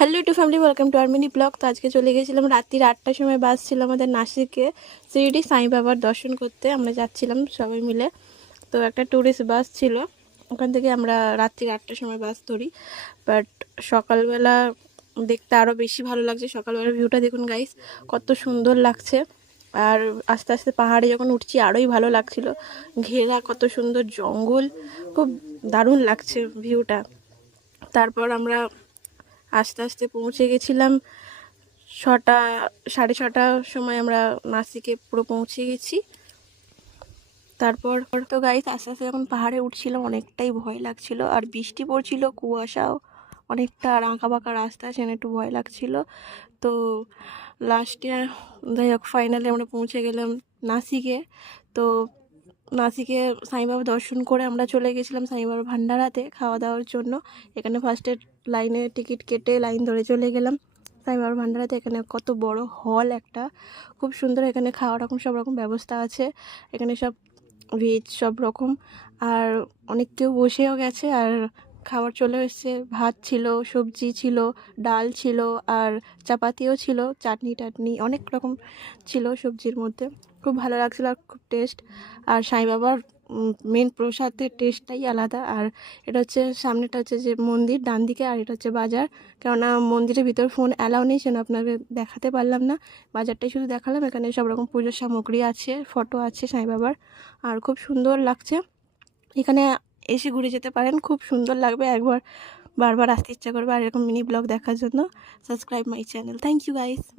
Hello to family, welcome to our mini vlog. তো আজকে চলে গেছিলাম রাত্রির 8টার সময় বাস ছিল আমাদের নাসিকে শিরডি সাই বাবার দর্শন করতে। আমরা যাচ্ছিলাম সবাই মিলে। তো একটা ট্যুরিস্ট বাস ছিল, ওখান থেকে আমরা রাত্রির 8টার সময় বাস ধরি। বাট সকালবেলা দেখতে আরও বেশি ভালো লাগছে। সকালবেলার ভিউটা দেখুন গাইস, কত সুন্দর লাগছে। আর আস্তে আস্তে পাহাড়ে যখন উঠছি আরোই ভালো লাগছিল। ঘেরা কত সুন্দর জঙ্গল, খুব দারুণ লাগছে ভিউটা। তারপর আমরা আস্তে আস্তে পৌঁছে গেছিলাম 6টা 6:30টার সময় আমরা নাসিকে পুরো পৌঁছে গেছি। তারপর তো গাইস আস্তে আস্তে যখন পাহাড়ে উঠছিলাম অনেকটাই ভয় লাগছিল, আর বৃষ্টি পড়ছিল, কুয়াশাও অনেকটা, আর আঁকা বাঁকা রাস্তা, সেখানে একটু ভয় লাগছিল। তো লাস্টে যাই হোক ফাইনালি আমরা পৌঁছে গেলাম নাসিকে। তো নাসিকে সাইবাবা দর্শন করে আমরা চলে গেছিলাম সাইবাবার ভান্ডারাতে খাওয়া দাওয়ার জন্য। এখানে ফার্স্টে লাইনে টিকিট কেটে লাইন ধরে চলে গেলাম সাইবাবার ভান্ডারাতে। এখানে কত বড় হল একটা, খুব সুন্দর। এখানে খাওয়া রকম সব রকম ব্যবস্থা আছে, এখানে সব ভেজ সব রকম। আর অনেক কেউ বসেও গেছে, আর খাবার চলে এসছে। ভাত ছিল, সবজি ছিল, ডাল ছিল, আর চাপাতিও ছিল, চাটনি টাটনি অনেক রকম ছিল সবজির মধ্যে। খুব ভালো লাগছিল আর খুব টেস্ট। আর সাই বাবার মেন প্রসাদের টেস্টটাই আলাদা। আর এটা হচ্ছে সামনেটা হচ্ছে যে মন্দির ডান দিকে, আর এটা হচ্ছে বাজার। কেননা মন্দিরের ভিতর ফোন অ্যালাউ নেই, সেজন্য আপনাকে দেখাতে পারলাম না। বাজারটাই শুধু দেখালাম। এখানে সব রকম পুজোর সামগ্রী আছে, ফটো আছে সাই বাবার, আর খুব সুন্দর লাগছে। এখানে এসে ঘুরে যেতে পারেন, খুব সুন্দর লাগবে। একবার বারবার আসতে ইচ্ছা করবে। আর এরকম মিনি ব্লগ দেখার জন্য subscribe my channel. Thank you guys. By.